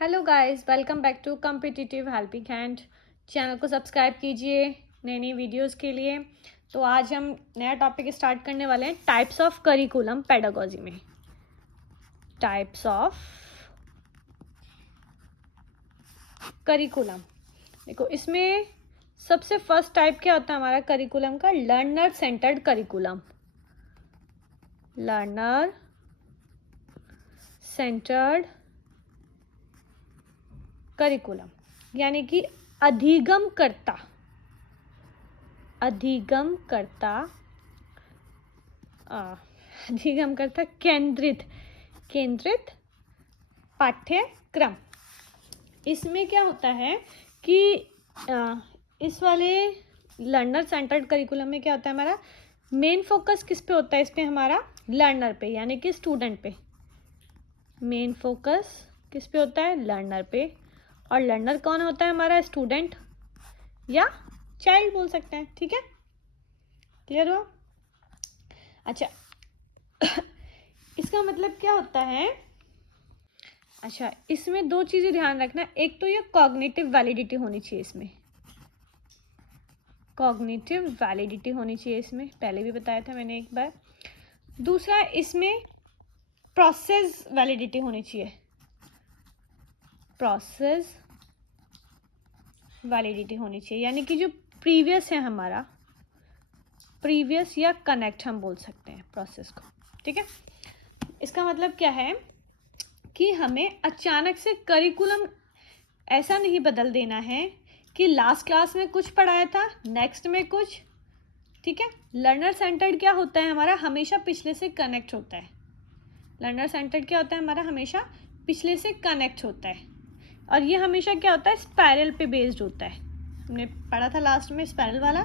Hello guys, welcome back to competitive helping hand. Channel को subscribe कीजिए नई नई वीडियोस के लिए। तो आज हम नया टॉपिक स्टार्ट करने वाले हैं, टाइप्स ऑफ करिकुलम पेडागोजी में। टाइप्स ऑफ करिकुलम, देखो इसमें सबसे फर्स्ट टाइप क्या होता है हमारा करिकुलम का? Learner centred curriculum. Learner centred curriculum यानी कि अधिगमकर्ता केंद्रित पाठ्यक्रम। इसमें क्या होता है कि इस वाले लर्नर सेंटर्ड करिकुलम में क्या होता है, हमारा मेन फोकस किस पे होता है? इस पे हमारा लर्नर पे यानी कि स्टूडेंट पे। मेन फोकस किस पे होता है? लर्नर पे। और लर्नर कौन होता है हमारा? स्टूडेंट या चाइल्ड बोल सकते हैं। ठीक है, क्लियर हो? अच्छा इसका मतलब क्या होता है? अच्छा, इसमें दो चीजें ध्यान रखना। एक तो ये कॉग्निटिव वैलिडिटी होनी चाहिए, इसमें कॉग्निटिव वैलिडिटी होनी चाहिए, इसमें पहले भी बताया था मैंने एक बार। दूसरा, इसमें प्रोसेस वैलिडिटी होनी चाहिए, प्रोसेस वैलिडिटी होनी चाहिए यानी कि जो प्रीवियस है हमारा, प्रीवियस या कनेक्ट हम बोल सकते हैं प्रोसेस को। ठीक है, इसका मतलब क्या है कि हमें अचानक से करिकुलम ऐसा नहीं बदल देना है कि लास्ट क्लास में कुछ पढ़ाया था, नेक्स्ट में कुछ। ठीक है, लर्नर सेंटर्ड क्या होता है हमारा? हमेशा पिछले से कनेक्ट होता है। लर्नर सेंटर्ड क्या होता है हमारा? हमेशा पिछले से कनेक्ट होता है। और ये हमेशा क्या होता है? स्पायरल पे बेस्ड होता है। हमने पढ़ा था लास्ट में स्पायरल वाला।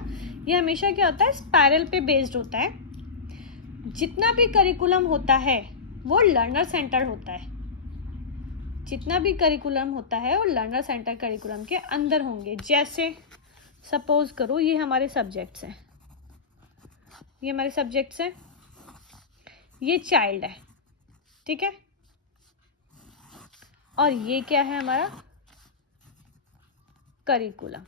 ये हमेशा क्या होता है? स्पायरल पे बेस्ड होता है। जितना भी करिकुलम होता है वो लर्नर सेंटर्ड होता है। जितना भी करिकुलम होता है वो लर्नर सेंटर करिकुलम के अंदर होंगे। जैसे सपोज करो ये हमारे सब्जेक्ट्स हैं, ये हमारे सब्जेक्ट्स हैं, ये चाइल्ड है। ठीक है, और ये क्या है हमारा? करिकुलम।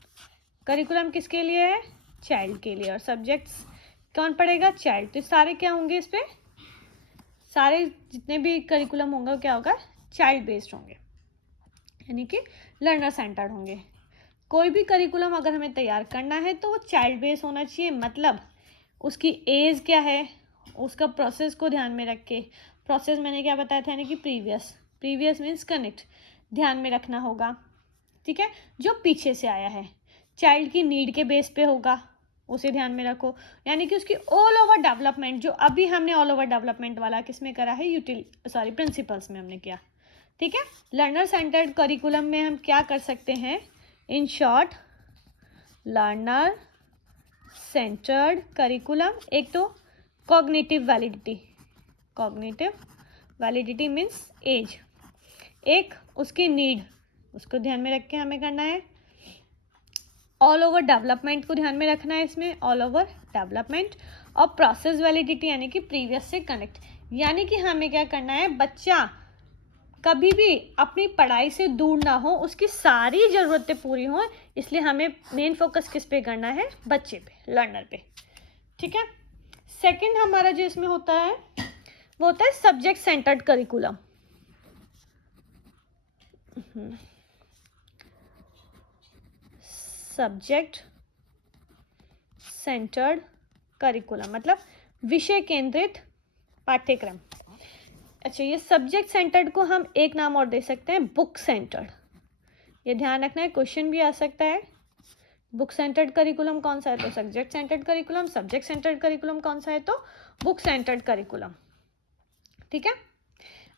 करिकुलम किसके लिए है? चाइल्ड के लिए। और सब्जेक्ट्स कौन पढ़ेगा? चाइल्ड। तो सारे क्या होंगे? इस पे सारे जितने भी करिकुलम होंगे वो क्या होगा? चाइल्ड बेस्ड होंगे यानी कि लर्नर सेंटर्ड होंगे। कोई भी करिकुलम अगर हमें तैयार करना है तो वो चाइल्ड बेस्ड होना चाहिए। मतलब उसकी एज क्या है, उसका प्रोसेस को ध्यान में रख के। प्रोसेस मैंने क्या बताया था? यानी कि प्रीवियस मीन्स कनेक्ट, ध्यान में रखना होगा। ठीक है, जो पीछे से आया है। चाइल्ड की नीड के बेस पे होगा, उसे ध्यान में रखो। यानी कि उसकी ऑल ओवर डेवलपमेंट, जो अभी हमने ऑल ओवर डेवलपमेंट वाला किसमें करा है? प्रिंसिपल्स में हमने किया। ठीक है, लर्नर सेंटर्ड करिकुलम में हम क्या कर सकते हैं? In short, learner centred curriculum, एक तो कॉग्निटिव वैलिडिटी मीन्स एज, एक उसकी नीड, उसको ध्यान में रख के हमें करना है। ऑल ओवर डेवलपमेंट को ध्यान में रखना है इसमें, ऑल ओवर डेवलपमेंट। और प्रोसेस वैलिडिटी यानी कि प्रीवियस से कनेक्ट। यानी कि हमें क्या करना है? बच्चा कभी भी अपनी पढ़ाई से दूर ना हो, उसकी सारी ज़रूरतें पूरी हों। इसलिए हमें मेन फोकस किस पे करना है? बच्चे पे, लर्नर पे। ठीक है, सेकंड हमारा जो इसमें होता है वो होता है subject centred curriculum. Subject centred curriculum मतलब विषय केंद्रित पाठ्यक्रम। अच्छा, ये सब्जेक्ट सेंटर्ड को हम एक नाम और दे सकते हैं, बुक सेंटर्ड। ये ध्यान रखना है, क्वेश्चन भी आ सकता है। बुक सेंटर्ड करिकुलम कौन सा है? तो subject centred curriculum. Subject centred curriculum कौन सा है? तो बुक सेंटर्ड करिकुलम। ठीक है,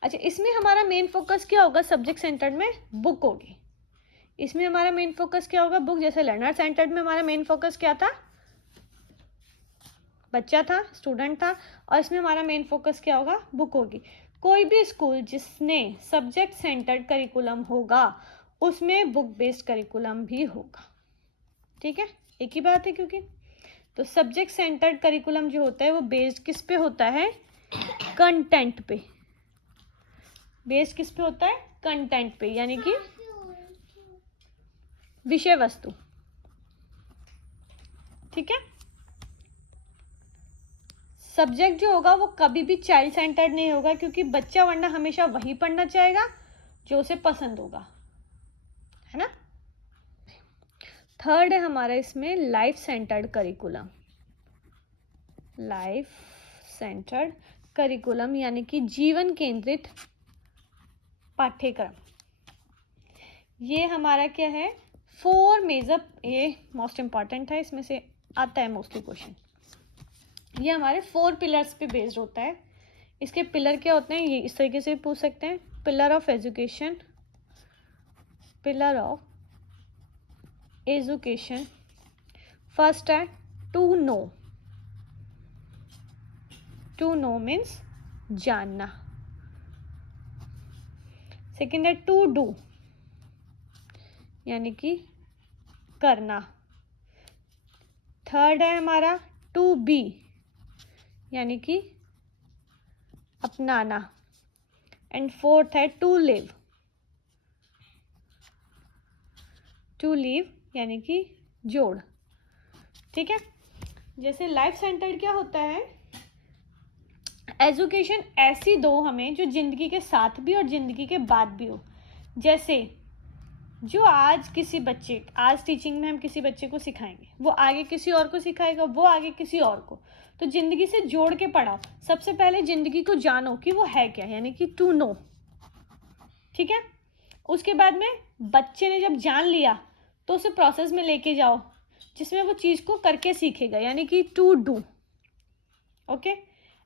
अच्छा इसमें हमारा मेन फोकस क्या होगा? सब्जेक्ट सेंटर्ड में बुक होगी। इसमें हमारा मेन फोकस क्या होगा? बुक। जैसे लर्नर सेंटर्ड में हमारा मेन फोकस क्या था? बच्चा था, स्टूडेंट था। और इसमें हमारा मेन फोकस क्या होगा? बुक होगी। कोई भी स्कूल जिसने सब्जेक्ट सेंटर्ड करिकुलम होगा उसमें बुक बेस्ड करिकुलम भी होगा। ठीक है, एक ही बात है। क्योंकि तो सब्जेक्ट सेंटर्ड करिकुलम जो होता है वो बेस्ड किस पे होता है? कंटेंट पे। बेस्ड किस पे होता है? कंटेंट पे, यानी कि विषय वस्तु। ठीक है। सब्जेक्ट जो होगा वो कभी भी चाइल्ड सेंटर्ड नहीं होगा, क्योंकि बच्चा वरना हमेशा वही पढ़ना चाहेगा जो उसे पसंद होगा, है ना। थर्ड है हमारा इसमें life centred curriculum. Life centred curriculum यानी कि जीवन केंद्रित पाठ्यक्रम। ये हमारा क्या है? 4 मेजर, ये मोस्ट इंपॉर्टेंट है, इसमें से आता है मोस्टली क्वेश्चन। ये हमारे 4 पिलर्स पे बेस्ड होता है। इसके पिलर क्या होते हैं ये इस तरीके से पूछ सकते हैं। Pillar of education, pillar of education. First है to know. To know means जानना। सेकेंड है टू डू, यानी कि करना। थर्ड है हमारा टू बी, यानी कि अपनाना। एंड फोर्थ है टू लिव। टू लिव यानी कि जोड़। ठीक है। जैसे लाइफ सेंटर्ड क्या होता है? एजुकेशन ऐसी दो हमें जो जिंदगी के साथ भी और जिंदगी के बाद भी हो। जैसे जो आज किसी बच्चे, आज टीचिंग में हम किसी बच्चे को सिखाएंगे, वो आगे किसी और को सिखाएगा, वो आगे किसी और को। तो जिंदगी से जोड़ के पढ़ाओ। सबसे पहले जिंदगी को जानो कि वो है क्या, यानी कि टू नो। ठीक है। उसके बाद में बच्चे ने जब जान लिया तो उसे प्रोसेस में लेके जाओ जिसमें वो चीज़ को करके सीखेगा, यानी कि टू डू। ओके।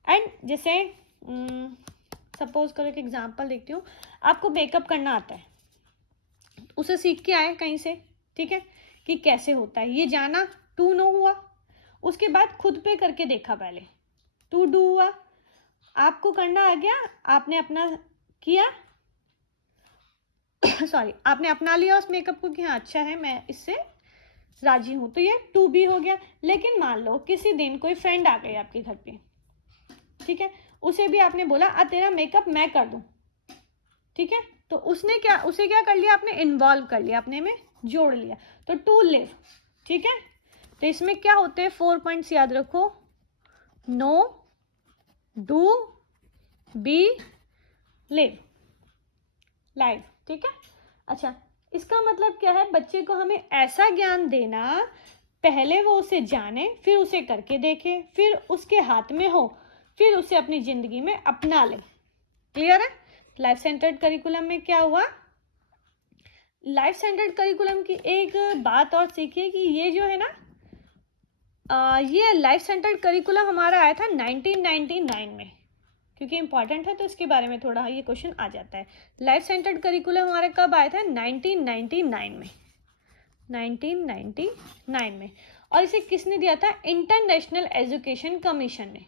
एंड जैसे सपोज करो एक एग्जांपल देखती हूँ। आपको मेकअप करना आता है, उसे सीख के आए कहीं से, ठीक है, कि कैसे होता है, ये जाना, टू नो हुआ। उसके बाद खुद पे करके देखा, पहले टू डू हुआ। आपको करना आ गया, आपने अपना किया सॉरी, आपने अपना लिया उस मेकअप को कि हाँ अच्छा है, मैं इससे राजी हूँ, तो ये टू बी हो गया। लेकिन मान लो किसी दिन कोई फ्रेंड आ गई आपके घर पे, ठीक है, उसे भी आपने बोला तेरा मेकअप मैं कर दूँ, ठीक है, तो उसे क्या कर लिया आपने? इन्वॉल्व कर लिया, अपने में जोड़ लिया, तो टू लिव। ठीक है। तो इसमें क्या होते हैं? 4 पॉइंट्स याद रखो। Know, do, be, live, live. ठीक है। अच्छा, इसका मतलब क्या है? बच्चे को हमें ऐसा ज्ञान देना, पहले वो उसे जाने, फिर उसे करके देखे, फिर उसके हाथ में हो, फिर उसे अपनी जिंदगी में अपना ले। क्लियर है? लाइफ सेंटर्ड करिकुलम में क्या हुआ? लाइफ सेंटर्ड करिकुलम की एक बात और सीखिए कि ये जो है ना, ये लाइफ सेंटर्ड करिकुलम हमारा आया था 1999 में, क्योंकि इंपॉर्टेंट है तो इसके बारे में थोड़ा ये क्वेश्चन आ जाता है। लाइफ सेंटर्ड करिकुलम हमारा कब आया था? 1999 में। 1999 में। और इसे किसने दिया था? इंटरनेशनल एजुकेशन कमीशन ने।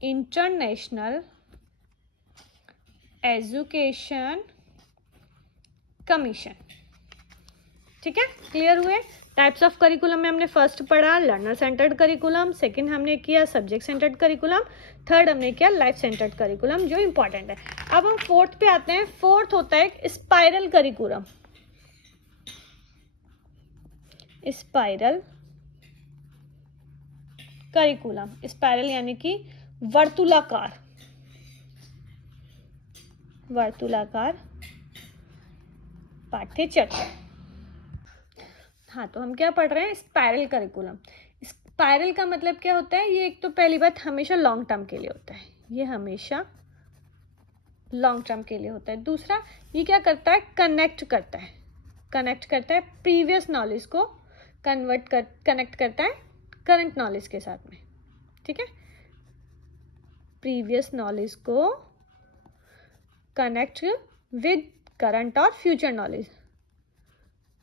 International education commission. ठीक है। क्लियर हुए? टाइप्स ऑफ करिकुलम में हमने फर्स्ट पढ़ा लर्नर सेंटर्ड करिकुलम, सेकंड हमने किया सब्जेक्ट सेंटर्ड करिकुलम, थर्ड हमने किया लाइफ सेंटर्ड करिकुलम, जो इंपॉर्टेंट है। अब हम फोर्थ पे आते हैं। फोर्थ होता है spiral curriculum. Spiral curriculum, spiral यानी कि वर्तुलाकार, वर्तुलाकार पाठ्यचक्र। हाँ, तो हम क्या पढ़ रहे हैं? Spiral curriculum. स्पाइरल का मतलब क्या होता है? ये एक तो पहली बात हमेशा लॉन्ग टर्म के लिए होता है, ये हमेशा लॉन्ग टर्म के लिए होता है। दूसरा, ये क्या करता है? कनेक्ट करता है, कनेक्ट करता है प्रीवियस नॉलेज को, कनेक्ट करता है करंट नॉलेज के साथ में। ठीक है। प्रीवियस नॉलेज को कनेक्ट विद करंट और फ्यूचर नॉलेज,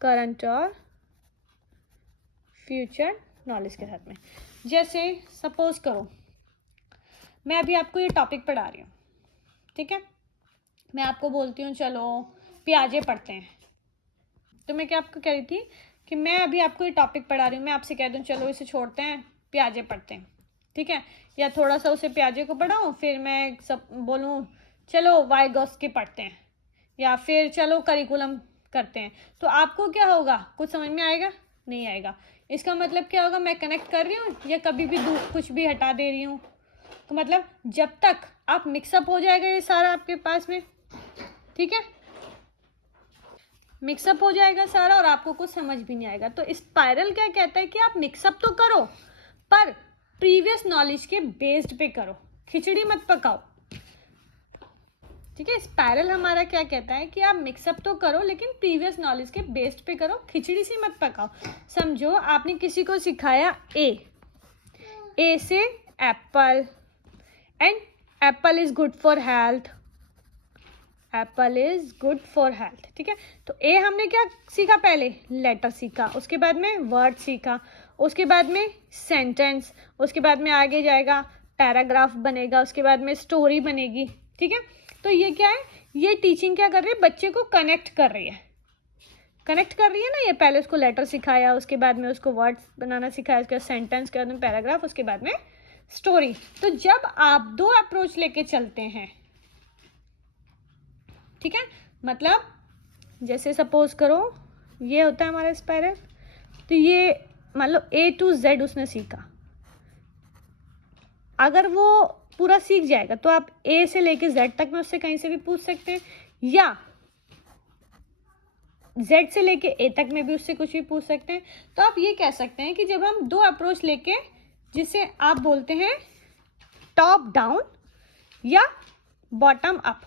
करंट और फ्यूचर नॉलेज के साथ में। जैसे सपोज करो मैं अभी आपको ये टॉपिक पढ़ा रही हूँ, ठीक है, मैं आपको बोलती हूँ चलो प्याजे पढ़ते हैं, तो मैं क्या आपको कह रही थी कि मैं अभी आपको ये टॉपिक पढ़ा रही हूँ, मैं आपसे कह दूँ चलो इसे छोड़ते हैं, प्याजे पढ़ते हैं, ठीक है, या थोड़ा सा उसे प्याजे को पढ़ाऊँ, फिर मैं सब बोलूँ चलो वाइगॉस के पढ़ते हैं या फिर चलो करिकुलम करते हैं, तो आपको क्या होगा, कुछ समझ में आएगा? नहीं आएगा। इसका मतलब क्या होगा, मैं कनेक्ट कर रही हूँ या कभी भी कुछ भी हटा दे रही हूँ? तो मतलब जब तक आप मिक्सअप हो जाएगा ये सारा आपके पास में, ठीक है, मिक्सअप हो जाएगा सारा और आपको कुछ समझ भी नहीं आएगा। तो स्पाइरल क्या कहता है कि आप मिक्सअप तो करो पर प्रीवियस नॉलेज के बेस्ड पे करो, खिचड़ी मत पकाओ, ठीक है। स्पाइरल हमारा क्या कहता है कि आप मिक्सअप तो करो लेकिन प्रीवियस नॉलेज के बेस्ड पे करो, खिचड़ी सी मत पकाओ। समझो आपने किसी को सिखाया ए से Apple and Apple is good for health, Apple is good for health, ठीक है। तो ए हमने क्या सीखा, पहले लेटर सीखा, उसके बाद में वर्ड सीखा, उसके बाद में सेंटेंस, उसके बाद में आगे जाएगा पैराग्राफ बनेगा, उसके बाद में स्टोरी बनेगी, ठीक है। तो ये क्या है, ये टीचिंग क्या कर रही है, बच्चे को कनेक्ट कर रही है, कनेक्ट कर रही है ना। ये पहले उसको लेटर सिखाया, उसके बाद में उसको वर्ड्स बनाना सिखाया, उसके बाद सेंटेंस, के बाद में पैराग्राफ, उसके बाद में स्टोरी। तो जब आप दो अप्रोच लेके चलते हैं, ठीक है, मतलब जैसे सपोज करो ये होता है हमारा स्पाइरल, तो ये मान लो A to Z उसने सीखा, अगर वो पूरा सीख जाएगा तो आप A से लेके Z तक में उससे कहीं से भी पूछ सकते हैं, या Z से लेके A तक में भी उससे कुछ भी पूछ सकते हैं। तो आप ये कह सकते हैं कि जब हम दो अप्रोच लेके, जिसे आप बोलते हैं टॉप डाउन या बॉटम अप,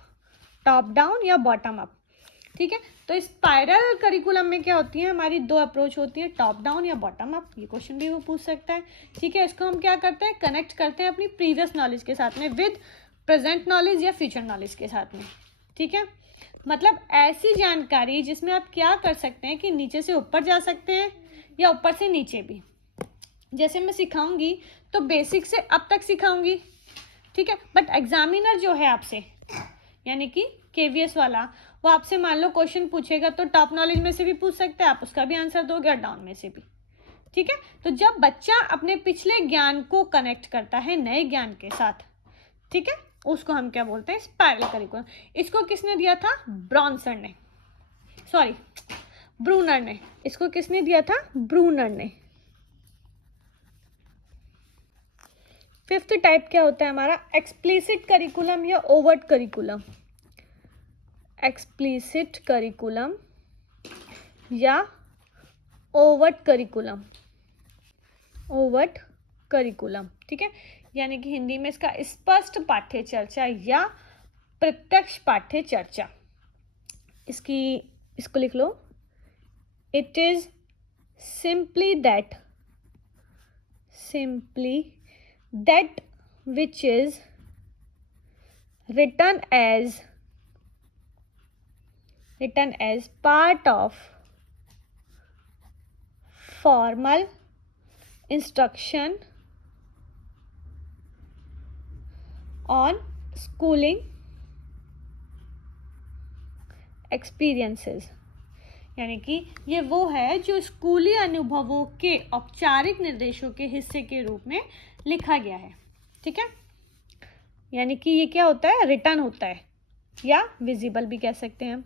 टॉप डाउन या बॉटम अप, ठीक है। तो स्पाइरल करिकुलम में क्या होती है, हमारी दो अप्रोच होती है, टॉप डाउन या बॉटम अप। ये क्वेश्चन भी वो पूछ सकता है, ठीक है। इसको हम क्या करते हैं, कनेक्ट करते हैं अपनी प्रीवियस नॉलेज के साथ में, विद प्रेजेंट नॉलेज या फ्यूचर नॉलेज के साथ में, ठीक है। मतलब ऐसी जानकारी जिसमें आप क्या कर सकते हैं कि नीचे से ऊपर जा सकते हैं या ऊपर से नीचे भी। जैसे मैं सिखाऊंगी तो बेसिक से अब तक सिखाऊंगी, ठीक है, बट एग्जामिनर जो है आपसे, यानी कि KVS वाला, वो आपसे मान लो क्वेश्चन पूछेगा तो टॉप नॉलेज में से भी पूछ सकते हैं, आप उसका भी आंसर दोगे और डाउन में से भी, ठीक है। तो जब बच्चा अपने पिछले ज्ञान को कनेक्ट करता है नए ज्ञान के साथ, ठीक है, उसको हम क्या बोलते हैं, स्पाइरल करिकुलम। इसको किसने दिया था, ब्रॉन्सन ने, सॉरी ब्रूनर ने। इसको किसने दिया था, ब्रूनर ने। फिफ्थ टाइप क्या होता है हमारा, एक्सप्लिसिट करिकुलम या ओवर्ट करिकुलम। एक्सप्लिसिट करिकुलम या ओवर्ट करिकुलम, ओवर्ट करिकुलम, ठीक है। यानी कि हिंदी में इसका स्पष्ट पाठ्य चर्चा या प्रत्यक्ष पाठ्य चर्चा। इसको लिख लो, it is simply that which is written as part of formal instruction on schooling experiences। यानी कि ये वो है जो स्कूली अनुभवों के औपचारिक निर्देशों के हिस्से के रूप में लिखा गया है, ठीक है। यानी कि ये क्या होता है, रिटन होता है या विजिबल भी कह सकते हैं हम,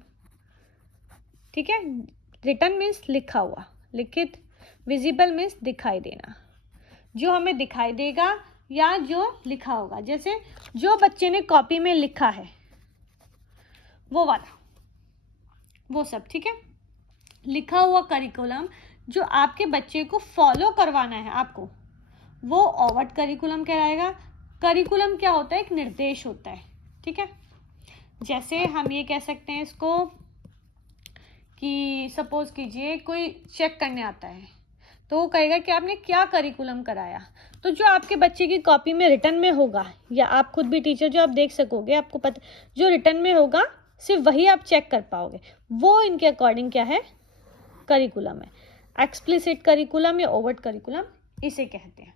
ठीक है। रिटन मीन्स लिखा हुआ, लिखित, विजिबल मीन्स दिखाई देना, जो हमें दिखाई देगा या जो लिखा होगा। जैसे जो बच्चे ने कॉपी में लिखा है वो वाला, वो सब, ठीक है। लिखा हुआ करिकुलम जो आपके बच्चे को फॉलो करवाना है आपको, वो ओवर्ट करिकुलम कहलाएगा। करिकुलम क्या होता है, एक निर्देश होता है, ठीक है। जैसे हम ये कह सकते हैं इसको कि सपोज कीजिए कोई चेक करने आता है तो वो कहेगा कि आपने क्या करिकुलम कराया। तो जो आपके बच्चे की कॉपी में रिटन में होगा, या आप खुद भी टीचर जो आप देख सकोगे, आपको पता जो रिटन में होगा सिर्फ वही आप चेक कर पाओगे, वो इनके अकॉर्डिंग क्या है, करिकुलम है। एक्सप्लिसिट करिकुलम या ओवर्ट करिकुलम इसे कहते हैं,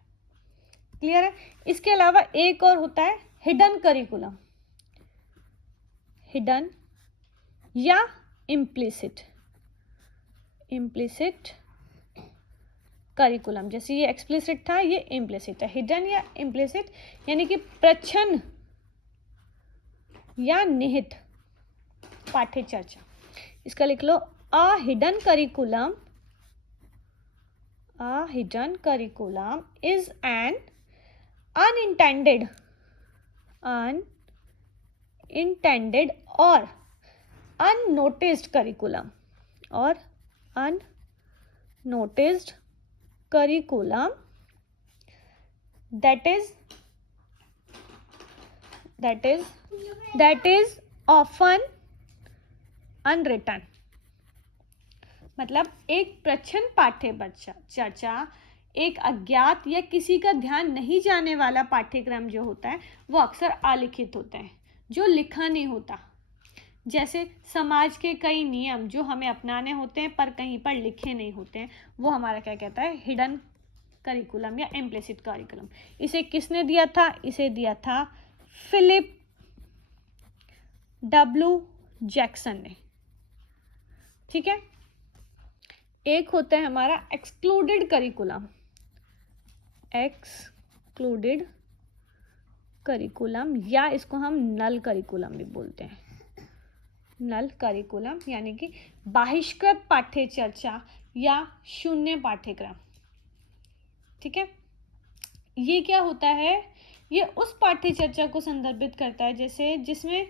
क्लियर है। इसके अलावा एक और होता है हिडन करिकुलम, हिडन या इम्प्लिसिट करिकुलम। जैसे ये एक्सप्लिसिट था, ये इम्प्लिसिट है। हिडन या इम्प्लिसिट यानी कि प्रच्छन्न या निहित पाठ्य चर्चा। इसका लिख लो, a hidden curriculum is an unintended और unnoticed curriculum that is often unwritten। मतलब एक प्रच्छन्न पाठ्य चर्चा, एक अज्ञात या किसी का ध्यान नहीं जाने वाला पाठ्यक्रम जो होता है वो अक्सर अलिखित होता है, जो लिखा नहीं होता। जैसे समाज के कई नियम जो हमें अपनाने होते हैं पर कहीं पर लिखे नहीं होते हैं, वो हमारा क्या कहता है, हिडन करिकुलम या इम्प्लिसिट करिकुलम। इसे किसने दिया था? इसे दिया था फिलिप डब्ल्यू जैक्सन ने। ठीक है। एक होता है हमारा एक्सक्लूडेड करिकुलम या इसको हम नल करिकुलम भी बोलते हैं। नल करिकुलम यानी कि बहिष्कृत पाठ्य चर्चा या शून्य पाठ्यक्रम। ठीक है। ये क्या होता है? ये उस पाठ्य चर्चा को संदर्भित करता है जैसे जिसमें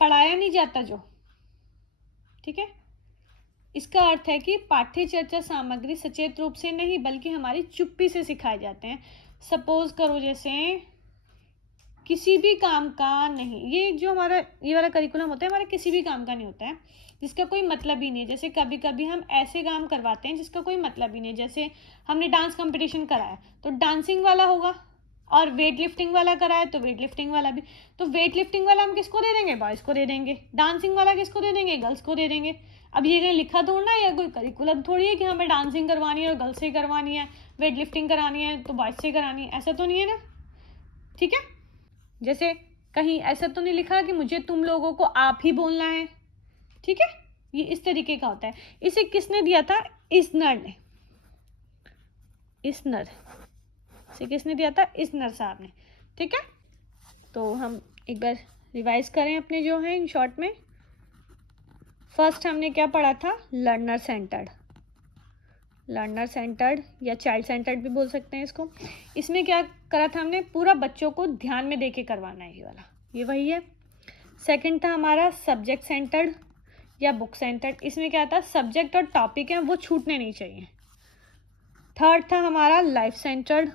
पढ़ाया नहीं जाता जो। ठीक है। इसका अर्थ है कि पाठ्य चर्चा सामग्री सचेत रूप से नहीं बल्कि हमारी चुप्पी से सिखाए जाते हैं। सपोज करो जैसे किसी भी काम का नहीं, ये जो हमारा ये वाला करिकुलम होता है हमारा किसी भी काम का नहीं होता है, जिसका कोई मतलब ही नहीं है। जैसे कभी कभी हम ऐसे काम करवाते हैं जिसका कोई मतलब ही नहीं है। जैसे हमने डांस कंपटीशन कराया तो डांसिंग वाला होगा, और वेट लिफ्टिंग वाला कराया तो वेट लिफ्टिंग वाला भी। तो वेट लिफ्टिंग वाला हम किसको दे देंगे? बॉयज़ को दे देंगे। डांसिंग वाला किसको दे देंगे? गर्ल्स को दे देंगे। अब ये कहीं लिखा थोड़ा या कोई करिकुलम थोड़ी है कि हमें डांसिंग करवानी है और गर्ल्स से करवानी है, वेट लिफ्टिंग करानी है तो बॉयज़ से करानी है, ऐसा तो नहीं है ना। ठीक है। जैसे कहीं ऐसा तो नहीं लिखा कि मुझे तुम लोगों को आप ही बोलना है। ठीक है। ये इस तरीके का होता है। इसे किसने दिया था? इस्नर ने। इसे किसने दिया था? इस्नर साहब ने। ठीक है। तो हम एक बार रिवाइज करें अपने जो है इन शॉर्ट में। फर्स्ट हमने क्या पढ़ा था? लर्नर सेंटर्ड या चाइल्ड सेंटर्ड भी बोल सकते हैं इसको। इसमें क्या करा था हमने? पूरा बच्चों को ध्यान में देके करवाना है, ये वाला, ये वही है। सेकंड था हमारा सब्जेक्ट सेंटर्ड या बुक सेंटर्ड। इसमें क्या था? सब्जेक्ट और टॉपिक हैं वो छूटने नहीं चाहिए। थर्ड था हमारा लाइफ सेंटर्ड।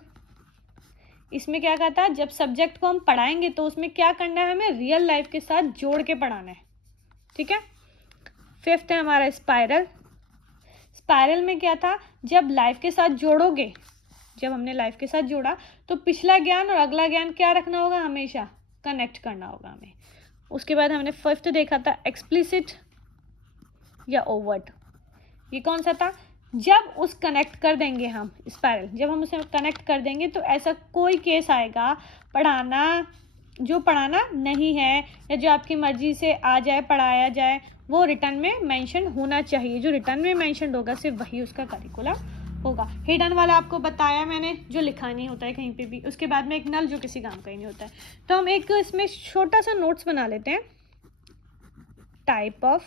इसमें क्या कहा था? जब सब्जेक्ट को हम पढ़ाएंगे तो उसमें क्या करना है? हमें रियल लाइफ के साथ जोड़ के पढ़ाना है। ठीक है। फिफ्थ है हमारा स्पाइरल में क्या था? जब लाइफ के साथ जोड़ोगे, जब हमने लाइफ के साथ जोड़ा तो पिछला ज्ञान और अगला ज्ञान क्या रखना होगा? हमेशा कनेक्ट करना होगा हमें। उसके बाद हमने फिफ्थ देखा था एक्सप्लिसिट या ओवर्ट। ये कौन सा था? जब उस कनेक्ट कर देंगे हम स्पाइरल, जब हम उसे कनेक्ट कर देंगे तो ऐसा कोई केस आएगा जो पढ़ाना नहीं है या जो आपकी मर्जी से आ जाए पढ़ाया जाए, वो रिटर्न में मेंशन होना चाहिए। जो रिटर्न में मेंशन होगा सिर्फ वही उसका करिकुलम होगा। हिडन वाला आपको बताया मैंने, जो लिखा नहीं होता है कहीं पे भी। उसके बाद में एक नल जो किसी काम का ही नहीं होता है। तो हम एक इसमें छोटा सा नोट्स बना लेते हैं, टाइप ऑफ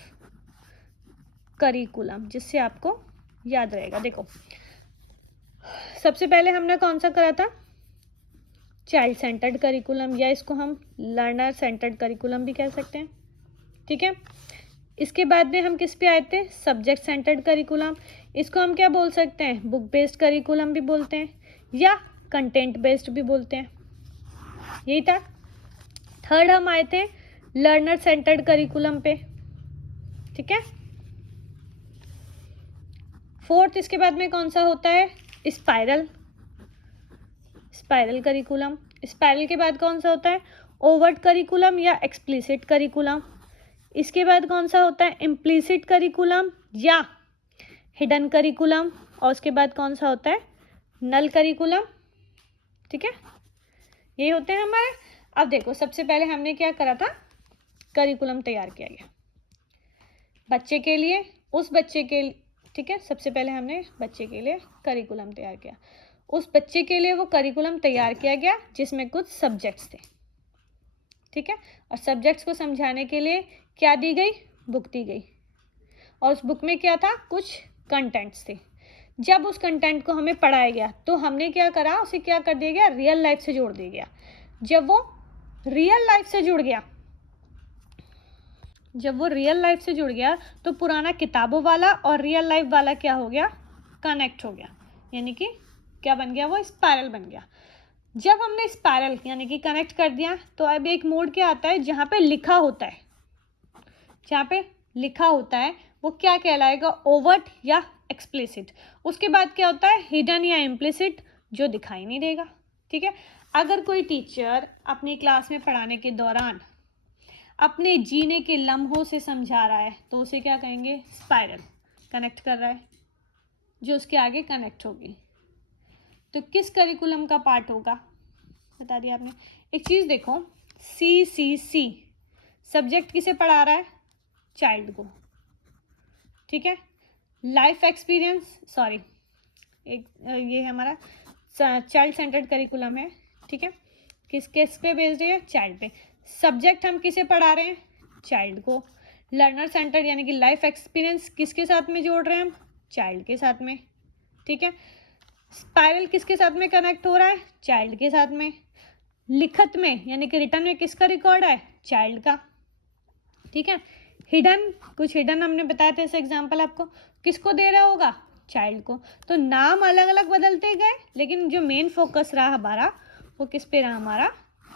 करिकुलम, जिससे आपको याद रहेगा। देखो सबसे पहले हमने कौन सा करा था? चाइल्ड सेंटर्ड करिकुलम, या इसको हम लर्नर सेंटर्ड करिकुलम भी कह सकते हैं। ठीक है। इसके बाद में हम किस पे आए थे? Subject centred curriculum. इसको हम क्या बोल सकते हैं? बुक बेस्ड करिकुलम भी बोलते हैं या कंटेंट बेस्ड भी बोलते हैं। यही था। थर्ड हम आए थे लर्नर सेंटर्ड करिकुलम पे। ठीक है। फोर्थ इसके बाद में कौन सा होता है? Spiral curriculum. स्पाइरल के बाद कौन सा होता है? ओवर्ट करिकुलम या एक्सप्लिसिट करिकुलम। इसके बाद कौन सा होता है? इम्प्लिसिट करिकुलम या हिडन करिकुलम। और उसके बाद कौन सा होता है? नल करिकुलम। ठीक है। ये होते हैं हमारे। अब देखो सबसे पहले हमने क्या करा था? करिकुलम तैयार किया गया बच्चे के लिए, उस बच्चे के। ठीक है। सबसे पहले हमने बच्चे के लिए करिकुलम तैयार किया। उस बच्चे के लिए वो करिकुलम तैयार किया गया जिसमें कुछ सब्जेक्ट्स थे। ठीक है। और सब्जेक्ट्स को समझाने के लिए क्या दी गई, बुक दी गई, और उस बुक में क्या था, कुछ कंटेंट्स थे। जब उस कंटेंट को हमें पढ़ाया गया तो हमने क्या करा, उसे क्या कर दिया गया, रियल लाइफ से जोड़ दिया गया। जब वो रियल लाइफ से जुड़ गया, जब वो रियल लाइफ से जुड़ गया तो पुराना किताबों वाला और रियल लाइफ वाला क्या हो गया, कनेक्ट हो गया, यानी कि क्या बन गया, वो स्पाइरल बन गया। जब हमने स्पाइरल यानी कि कनेक्ट कर दिया तो अब एक मोड क्या आता है, जहाँ पे लिखा होता है, जहाँ पे लिखा होता है वो क्या कहलाएगा, ओवर्ट या एक्सप्लिसिट। उसके बाद क्या होता है, हिडन या इम्प्लिसिट, जो दिखाई नहीं देगा। ठीक है। अगर कोई टीचर अपनी क्लास में पढ़ाने के दौरान अपने जीने के लम्हों से समझा रहा है तो उसे क्या कहेंगे, स्पाइरल, कनेक्ट कर रहा है, जो उसके आगे कनेक्ट होगी। तो किस करिकुलम का पार्ट होगा, बता दिया आपने। एक चीज़ देखो, CCC सब्जेक्ट किसे पढ़ा रहा है, चाइल्ड को। ठीक है। लाइफ एक्सपीरियंस, सॉरी, एक ये हमारा चाइल्ड सेंटर्ड करिकुलम है। ठीक है। किस पे बेस्ड है, चाइल्ड पे। सब्जेक्ट हम किसे पढ़ा रहे हैं, चाइल्ड को। लर्नर सेंटर्ड यानी कि लाइफ एक्सपीरियंस किसके साथ में जोड़ रहे हैं हम, चाइल्ड के साथ में। ठीक है। स्पाइरल किसके साथ में कनेक्ट हो रहा है, चाइल्ड के साथ में। लिखत में यानी कि रिटर्न में किसका रिकॉर्ड है, चाइल्ड का। ठीक है। हिडन, कुछ हिडन हमने बताया था, ऐसे एग्जाम्पल आपको, किसको दे रहा होगा, चाइल्ड को। तो नाम अलग अलग बदलते गए लेकिन जो मेन फोकस रहा हमारा वो किस पे रहा, हमारा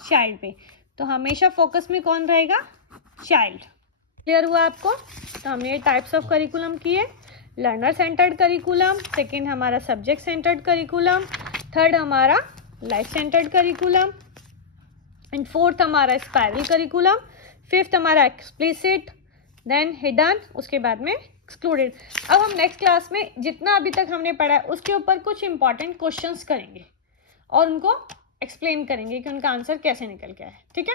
चाइल्ड पे। तो हमेशा फोकस में कौन रहेगा, चाइल्ड। क्लियर हुआ आपको। तो हमने टाइप्स ऑफ करिकुलम किए, लर्नर सेंटर्ड करिकुलम, सेकेंड हमारा सब्जेक्ट सेंटर्ड करिकुलम, थर्ड हमारा life centred curriculum, and fourth हमारा स्पाइरल करिकुलम, फिफ्थ हमारा एक्सप्लिसिट, देन हिडन, उसके बाद में एक्सक्लूडेड। अब हम नेक्स्ट क्लास में जितना अभी तक हमने पढ़ा है उसके ऊपर कुछ इंपॉर्टेंट क्वेश्चंस करेंगे और उनको एक्सप्लेन करेंगे कि उनका आंसर कैसे निकल के आए। ठीक है।